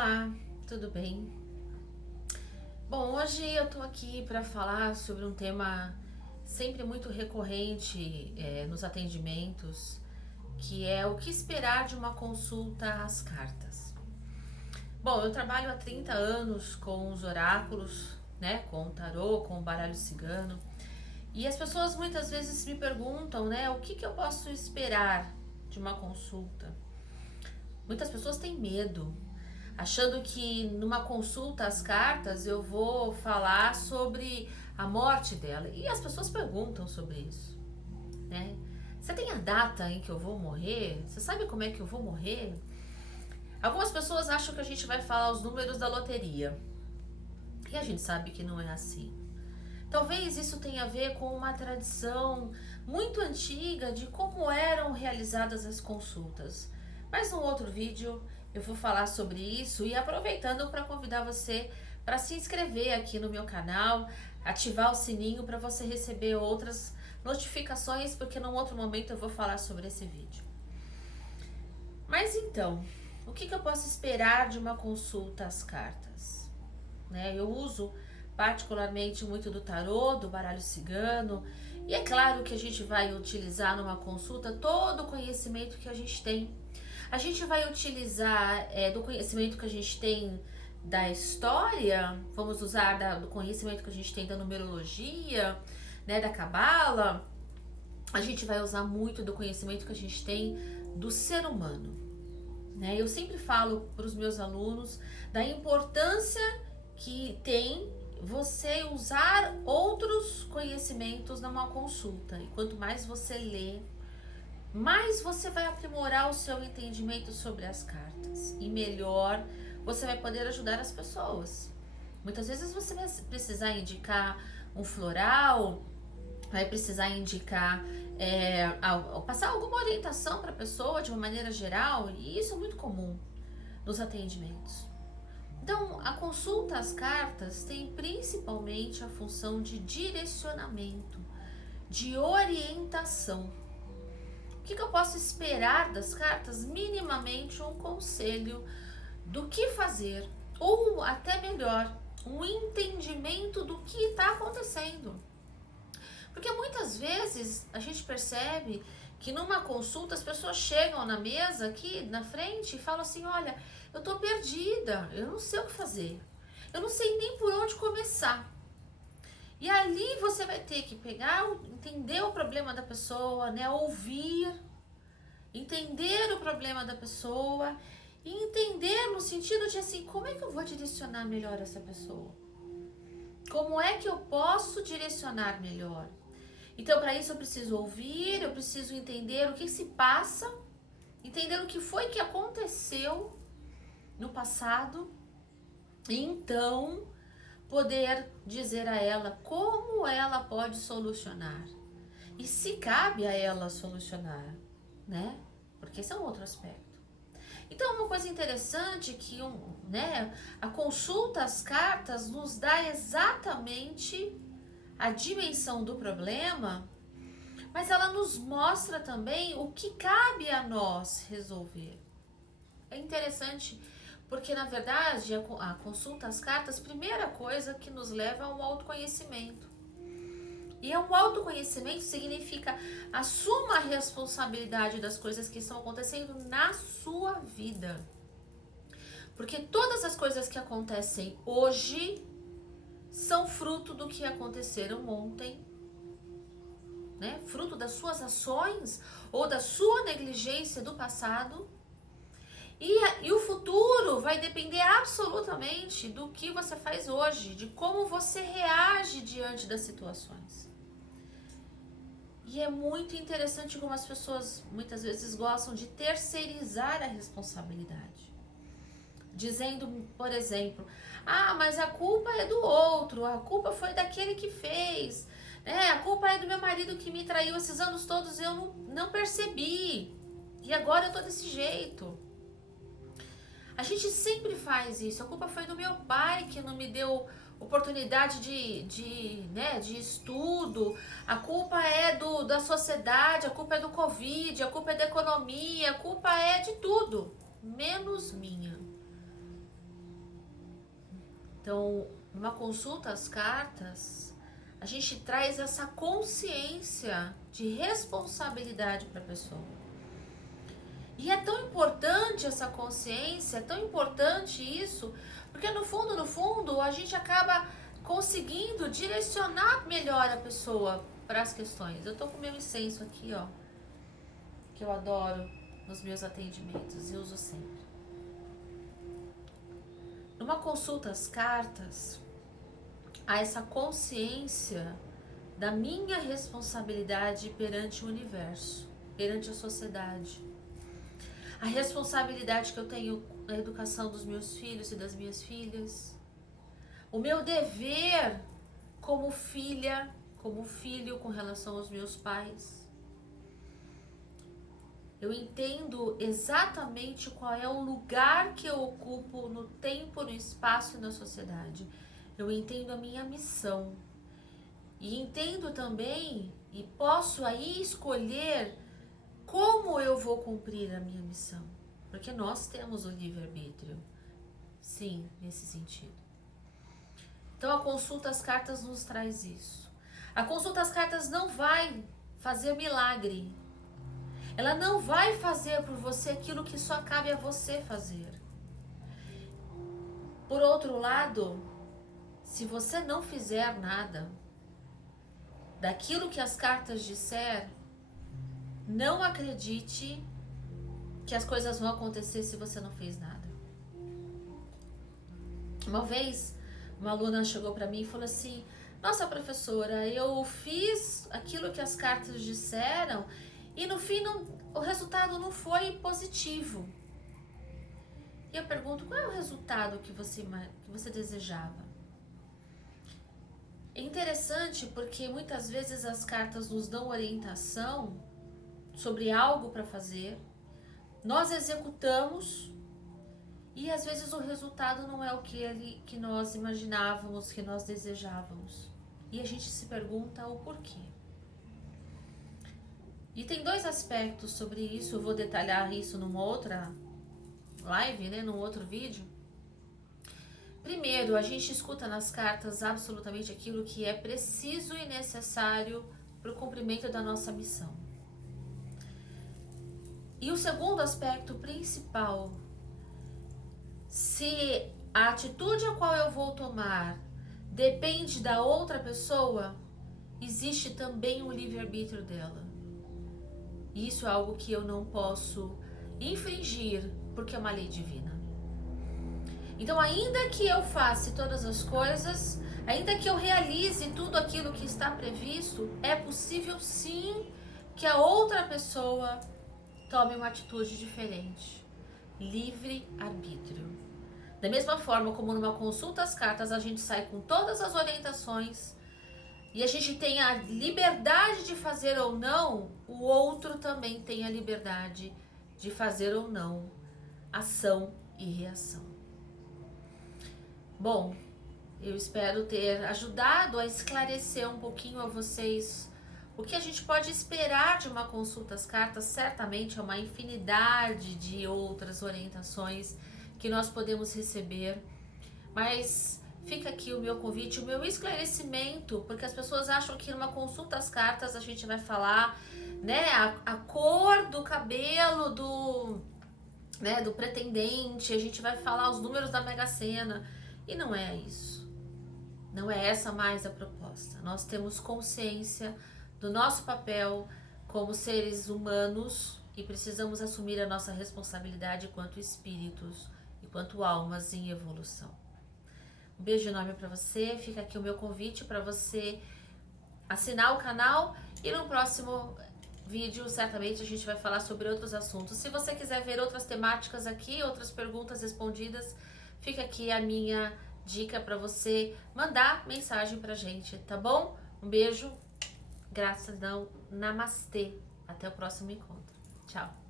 Olá, tudo bem? Bom, hoje eu tô aqui para falar sobre um tema sempre muito recorrente nos atendimentos, que é o que esperar de uma consulta às cartas. Bom, eu trabalho há 30 anos com os oráculos, né, com o tarô, com o baralho cigano, e as pessoas muitas vezes me perguntam, né, o que eu posso esperar de uma consulta. Muitas pessoas têm medo, achando que numa consulta às cartas eu vou falar sobre a morte dela. E as pessoas perguntam sobre isso, né? Você tem a data em que eu vou morrer? Você sabe como é que eu vou morrer? Algumas pessoas acham que a gente vai falar os números da loteria. E a gente sabe que não é assim. Talvez isso tenha a ver com uma tradição muito antiga de como eram realizadas as consultas. Mas num outro vídeo eu vou falar sobre isso e aproveitando para convidar você para se inscrever aqui no meu canal, ativar o sininho para você receber outras notificações, porque num outro momento eu vou falar sobre esse vídeo. Mas então, o que eu posso esperar de uma consulta às cartas? Eu uso particularmente muito do tarô, do baralho cigano, e é claro que a gente vai utilizar numa consulta todo o conhecimento que a gente tem. A gente vai utilizar do conhecimento que a gente tem da história, vamos usar do conhecimento que a gente tem da numerologia, né, da cabala. A gente vai usar muito do conhecimento que a gente tem do ser humano, né? Eu sempre falo para os meus alunos da importância que tem você usar outros conhecimentos numa consulta. E quanto mais você lê, mais você vai aprimorar o seu entendimento sobre as cartas e melhor você vai poder ajudar as pessoas. Muitas vezes você vai precisar indicar um floral, vai precisar indicar, passar alguma orientação para a pessoa de uma maneira geral, e isso é muito comum nos atendimentos. Então, a consulta às cartas tem principalmente a função de direcionamento, de orientação. O que eu posso esperar das cartas? Minimamente um conselho do que fazer, ou até melhor, um entendimento do que está acontecendo. Porque muitas vezes a gente percebe que numa consulta as pessoas chegam na mesa aqui na frente e falam assim: olha, eu tô perdida, eu não sei o que fazer, eu não sei nem por onde começar. E ali você vai ter que pegar, entender o problema da pessoa, né? Ouvir, entender o problema da pessoa e entender no sentido de assim, como é que eu vou direcionar melhor essa pessoa? Como é que eu posso direcionar melhor? Então, para isso eu preciso ouvir, eu preciso entender o que se passa, entender o que foi que aconteceu no passado, e então poder dizer a ela como ela pode solucionar e se cabe a ela solucionar, né? Porque esse é um outro aspecto. Então, uma coisa interessante que a consulta às cartas nos dá exatamente a dimensão do problema, mas ela nos mostra também o que cabe a nós resolver. É interessante porque, na verdade, a consulta às cartas, primeira coisa que nos leva a um autoconhecimento. E um autoconhecimento significa assuma a responsabilidade das coisas que estão acontecendo na sua vida. Porque todas as coisas que acontecem hoje são fruto do que aconteceram ontem, né? Fruto das suas ações ou da sua negligência do passado. E o futuro vai depender absolutamente do que você faz hoje, de como você reage diante das situações. E é muito interessante como as pessoas muitas vezes gostam de terceirizar a responsabilidade. Dizendo, por exemplo, mas a culpa é do outro, a culpa foi daquele que fez, né? A culpa é do meu marido que me traiu esses anos todos e eu não percebi. E agora eu tô desse jeito. A gente sempre faz isso. A culpa foi do meu pai que não me deu oportunidade de estudo. A culpa é da sociedade, a culpa é do Covid, a culpa é da economia, a culpa é de tudo, menos minha. Então, numa consulta às cartas, a gente traz essa consciência de responsabilidade para a pessoa. E é tão importante essa consciência, é tão importante isso, porque no fundo, a gente acaba conseguindo direcionar melhor a pessoa para as questões. Eu tô com meu incenso aqui, ó, que eu adoro nos meus atendimentos e uso sempre. Numa consulta às cartas, há essa consciência da minha responsabilidade perante o universo, perante a sociedade. A responsabilidade que eu tenho na educação dos meus filhos e das minhas filhas. O meu dever como filha, como filho com relação aos meus pais. Eu entendo exatamente qual é o lugar que eu ocupo no tempo, no espaço e na sociedade. Eu entendo a minha missão. E entendo também, e posso aí escolher como eu vou cumprir a minha missão. Porque nós temos o livre-arbítrio. Sim, nesse sentido. Então a consulta às cartas nos traz isso. A consulta às cartas não vai fazer milagre. Ela não vai fazer por você aquilo que só cabe a você fazer. Por outro lado, se você não fizer nada daquilo que as cartas disser, não acredite que as coisas vão acontecer se você não fez nada. Uma vez, uma aluna chegou para mim e falou assim: nossa, professora, eu fiz aquilo que as cartas disseram e no fim o resultado não foi positivo. E eu pergunto: qual é o resultado que você desejava? É interessante porque muitas vezes as cartas nos dão orientação sobre algo para fazer, nós executamos e às vezes o resultado não é o que nós imaginávamos, que nós desejávamos. E a gente se pergunta o porquê. E tem dois aspectos sobre isso, eu vou detalhar isso numa outra live, né, num outro vídeo. Primeiro, a gente escuta nas cartas absolutamente aquilo que é preciso e necessário para o cumprimento da nossa missão. E o segundo aspecto principal, se a atitude a qual eu vou tomar depende da outra pessoa, existe também o livre-arbítrio dela. Isso é algo que eu não posso infringir, porque é uma lei divina. Então, ainda que eu faça todas as coisas, ainda que eu realize tudo aquilo que está previsto, é possível sim que a outra pessoa tome uma atitude diferente. Livre-arbítrio. Da mesma forma como numa consulta às cartas a gente sai com todas as orientações e a gente tem a liberdade de fazer ou não, o outro também tem a liberdade de fazer ou não ação e reação. Bom, eu espero ter ajudado a esclarecer um pouquinho a vocês o que a gente pode esperar de uma consulta às cartas. Certamente é uma infinidade de outras orientações que nós podemos receber, mas fica aqui o meu convite, o meu esclarecimento, porque as pessoas acham que numa consulta às cartas a gente vai falar, né, a cor do cabelo do pretendente, a gente vai falar os números da Mega Sena, e não é isso. Não é essa mais a proposta. Nós temos consciência do nosso papel como seres humanos e precisamos assumir a nossa responsabilidade enquanto espíritos, enquanto almas em evolução. Um beijo enorme para você, fica aqui o meu convite para você assinar o canal e no próximo vídeo certamente a gente vai falar sobre outros assuntos. Se você quiser ver outras temáticas aqui, outras perguntas respondidas, fica aqui a minha dica para você mandar mensagem pra gente, tá bom? Um beijo, gratidão, namastê, até o próximo encontro. Tchau!